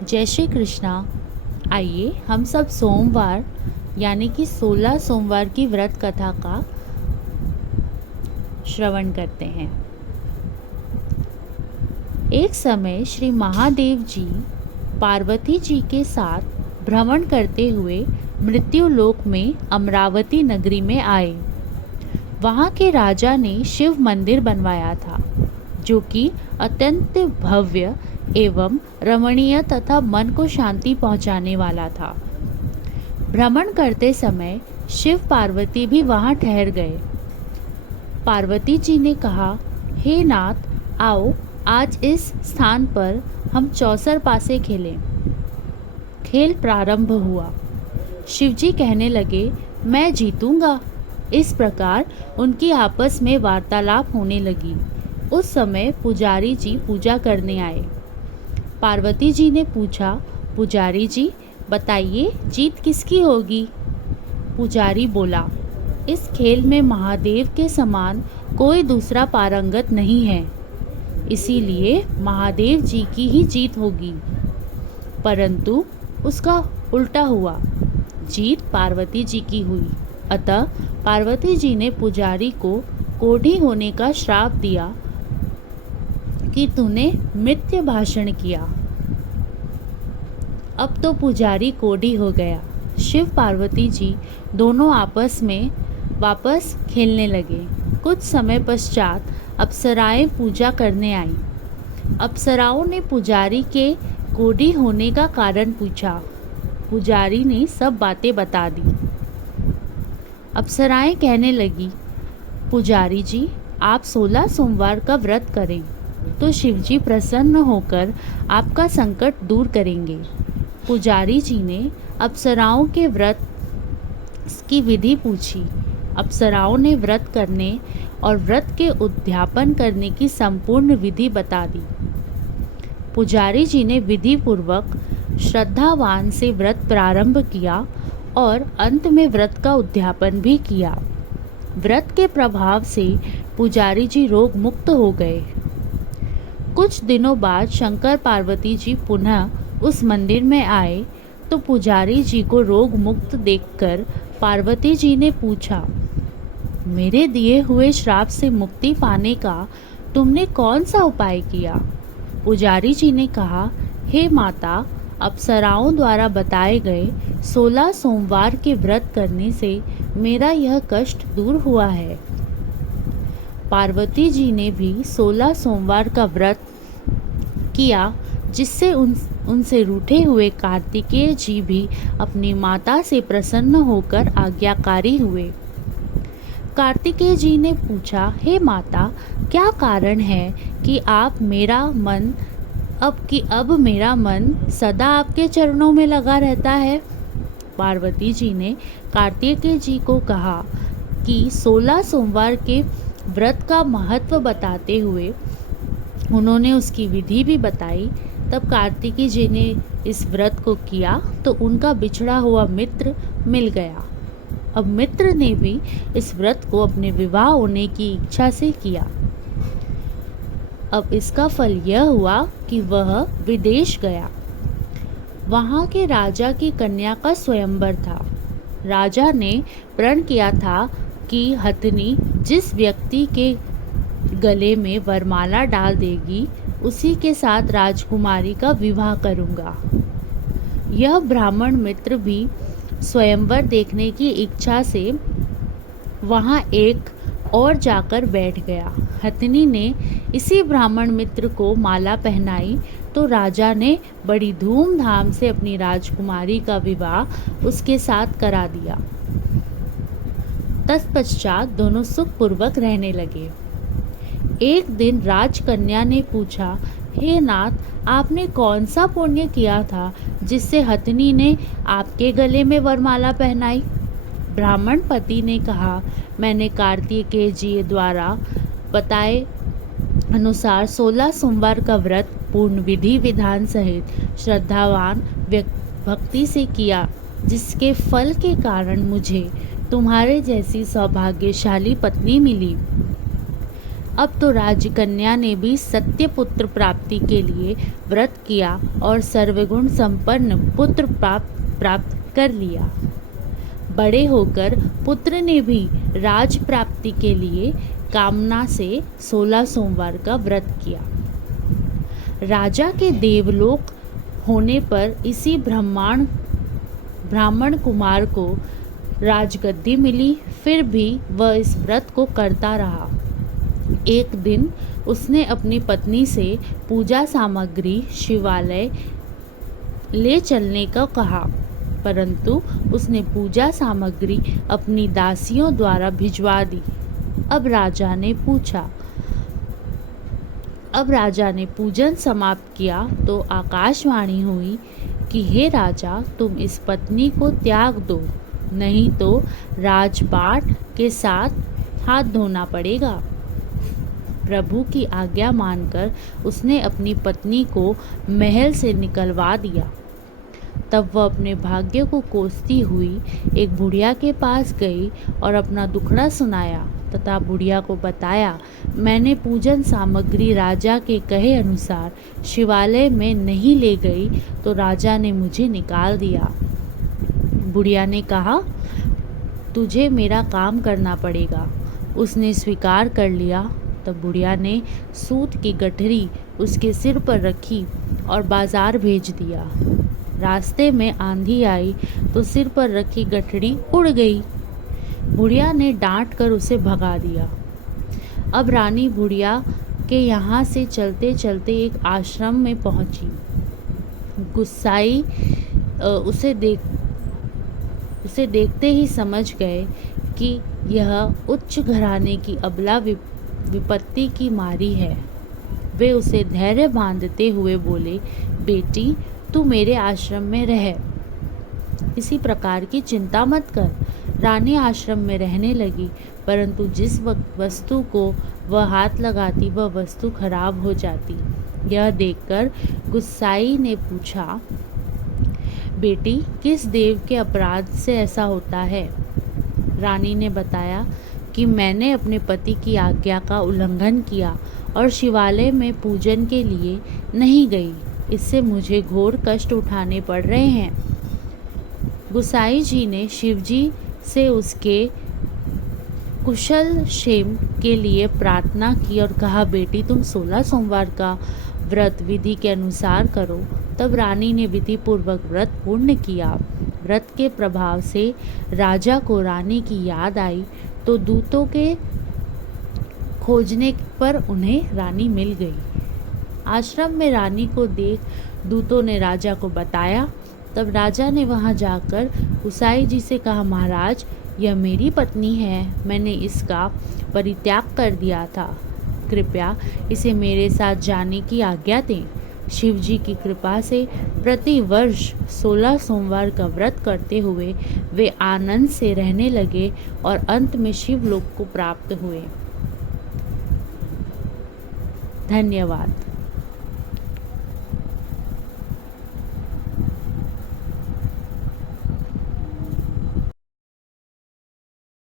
जय श्री कृष्णा। आइए हम सब सोमवार यानी कि 16 सोमवार की व्रत कथा का श्रवण करते हैं। एक समय श्री महादेव जी पार्वती जी के साथ भ्रमण करते हुए मृत्युलोक में अमरावती नगरी में आए। वहाँ के राजा ने शिव मंदिर बनवाया था, जो कि अत्यंत भव्य एवं रमणीय तथा मन को शांति पहुंचाने वाला था। भ्रमण करते समय शिव पार्वती भी वहां ठहर गए। पार्वती जी ने कहा, हे नाथ, आओ आज इस स्थान पर हम चौसर पासे खेलें। खेल प्रारंभ हुआ। शिवजी कहने लगे, मैं जीतूंगा। इस प्रकार उनकी आपस में वार्तालाप होने लगी। उस समय पुजारी जी पूजा करने आए। पार्वती जी ने पूछा, पुजारी जी बताइए जीत किसकी होगी? पुजारी बोला, इस खेल में महादेव के समान कोई दूसरा पारंगत नहीं है, इसीलिए महादेव जी की ही जीत होगी। परंतु उसका उल्टा हुआ, जीत पार्वती जी की हुई। अतः पार्वती जी ने पुजारी को कोढ़ी होने का श्राप दिया कि तूने मिथ्य भाषण किया। अब तो पुजारी कोढ़ी हो गया। शिव पार्वती जी दोनों आपस में वापस खेलने लगे। कुछ समय पश्चात अप्सराएं पूजा करने आईं। अप्सराओं ने पुजारी के कोढ़ी होने का कारण पूछा। पुजारी ने सब बातें बता दी। अप्सराएं कहने लगी, पुजारी जी आप 16 सोमवार का व्रत करें तो शिवजी प्रसन्न होकर आपका संकट दूर करेंगे। पुजारी जी ने अप्सराओं के व्रत की विधि पूछी। अप्सराओं ने व्रत करने और व्रत के उद्यापन करने की संपूर्ण विधि बता दी। पुजारी जी ने विधि पूर्वक श्रद्धावान से व्रत प्रारंभ किया और अंत में व्रत का उद्यापन भी किया। व्रत के प्रभाव से पुजारी जी रोग मुक्त हो गए। कुछ दिनों बाद शंकर पार्वती जी पुनः उस मंदिर में आए तो पुजारी जी को रोग मुक्त देखकर पार्वती जी ने पूछा, मेरे दिए हुए श्राप से मुक्ति पाने का तुमने कौन सा उपाय किया? पुजारी जी ने कहा, हे माता, अप्सराओं द्वारा बताए गए 16 सोमवार के व्रत करने से मेरा यह कष्ट दूर हुआ है। पार्वती जी ने भी 16 सोमवार का व्रत किया, जिससे उनसे रूठे हुए कार्तिकेय जी भी अपनी माता से प्रसन्न होकर आज्ञाकारी हुए। कार्तिकेय जी ने पूछा, हे माता, क्या कारण है कि अब मेरा मन सदा आपके चरणों में लगा रहता है? पार्वती जी ने कार्तिकेय जी को कहा कि 16 सोमवार के व्रत का महत्व बताते हुए उन्होंने उसकी विधि भी बताई। तब कार्तिकेय जी ने इस व्रत को किया तो उनका बिछड़ा हुआ मित्र मिल गया। अब मित्र ने भी इस व्रत को अपने विवाह होने की इच्छा से किया। अब इसका फल यह हुआ कि वह विदेश गया। वहाँ के राजा की कन्या का स्वयंवर था। राजा ने प्रण किया था कि हथनी जिस व्यक्ति के गले में वरमाला डाल देगी उसी के साथ राजकुमारी का विवाह करूंगा। यह ब्राह्मण मित्र भी स्वयंवर देखने की इच्छा से वहां एक और जाकर बैठ गया। हथनी ने इसी ब्राह्मण मित्र को माला पहनाई तो राजा ने बड़ी धूमधाम से अपनी राजकुमारी का विवाह उसके साथ करा दिया। तत्पश्चात दोनों सुखपूर्वक रहने लगे। एक दिन राजकन्या ने पूछा, हे नाथ, आपने कौन सा पुण्य किया था जिससे हथनी ने आपके गले में वरमाला पहनाई? ब्राह्मण पति ने कहा, मैंने कार्तिकेय जी द्वारा बताए अनुसार 16 सोमवार का व्रत पूर्ण विधि विधान सहित श्रद्धावान भक्ति से किया, जिसके फल के कारण मुझे तुम्हारे जैसी सौभाग्यशाली पत्नी मिली। अब तो राजकन्या ने भी सत्य पुत्र प्राप्ति के लिए व्रत किया और सर्वगुण संपन्न पुत्र प्राप्त कर लिया। बड़े होकर पुत्र ने भी राज प्राप्ति के लिए कामना से 16 सोमवार का व्रत किया। राजा के देवलोक होने पर इसी ब्राह्मण कुमार को राजगद्दी मिली, फिर भी वह इस व्रत को करता रहा। एक दिन उसने अपनी पत्नी से पूजा सामग्री शिवालय ले चलने का कहा, परंतु उसने पूजा सामग्री अपनी दासियों द्वारा भिजवा दी। अब राजा ने पूजन समाप्त किया तो आकाशवाणी हुई कि हे राजा, तुम इस पत्नी को त्याग दो, नहीं तो राजपाट के साथ हाथ धोना पड़ेगा। प्रभु की आज्ञा मानकर उसने अपनी पत्नी को महल से निकलवा दिया। तब वह अपने भाग्य को कोसती हुई एक बुढ़िया के पास गई और अपना दुखड़ा सुनाया तथा बुढ़िया को बताया, मैंने पूजन सामग्री राजा के कहे अनुसार शिवालय में नहीं ले गई तो राजा ने मुझे निकाल दिया। बुढ़िया ने कहा, तुझे मेरा काम करना पड़ेगा। उसने स्वीकार कर लिया। तब बुढ़िया ने सूत की गठरी उसके सिर पर रखी और बाजार भेज दिया। रास्ते में आंधी आई तो सिर पर रखी गठरी उड़ गई। बुढ़िया ने डांट कर उसे भगा दिया। अब रानी बुढ़िया के यहाँ से चलते चलते एक आश्रम में पहुंची। गुस्साई उसे देखते ही समझ गए कि यह उच्च घराने की अबला विपत्ति की मारी है। वे उसे धैर्य बांधते हुए बोले, बेटी, तू मेरे आश्रम में रह, किसी प्रकार की चिंता मत कर। रानी आश्रम में रहने लगी, परंतु जिस वस्तु को वह हाथ लगाती वह वस्तु खराब हो जाती। यह देखकर गुस्साई ने पूछा, बेटी, किस देव के अपराध से ऐसा होता है? रानी ने बताया कि मैंने अपने पति की आज्ञा का उल्लंघन किया और शिवालय में पूजन के लिए नहीं गई। इससे मुझे घोर कष्ट उठाने पड़ रहे हैं। गुसाई जी ने शिवजी से उसके कुशल क्षेम के लिए प्रार्थना की और कहा, बेटी, तुम 16 सोमवार का व्रत विधि के अनुसार करो। तब रानी ने विधि पूर्वक व्रत पूर्ण किया। व्रत के प्रभाव से राजा को रानी की याद आई तो दूतों के खोजने पर उन्हें रानी मिल गई। आश्रम में रानी को देख दूतों ने राजा को बताया। तब राजा ने वहां जाकर गुसाई जी से कहा, महाराज, यह मेरी पत्नी है, मैंने इसका परित्याग कर दिया था, कृपया इसे मेरे साथ जाने की आज्ञा दें। शिवजी की कृपा से प्रति वर्ष 16 सोमवार का व्रत करते हुए वे आनंद से रहने लगे और अंत में शिवलोक को प्राप्त हुए। धन्यवाद।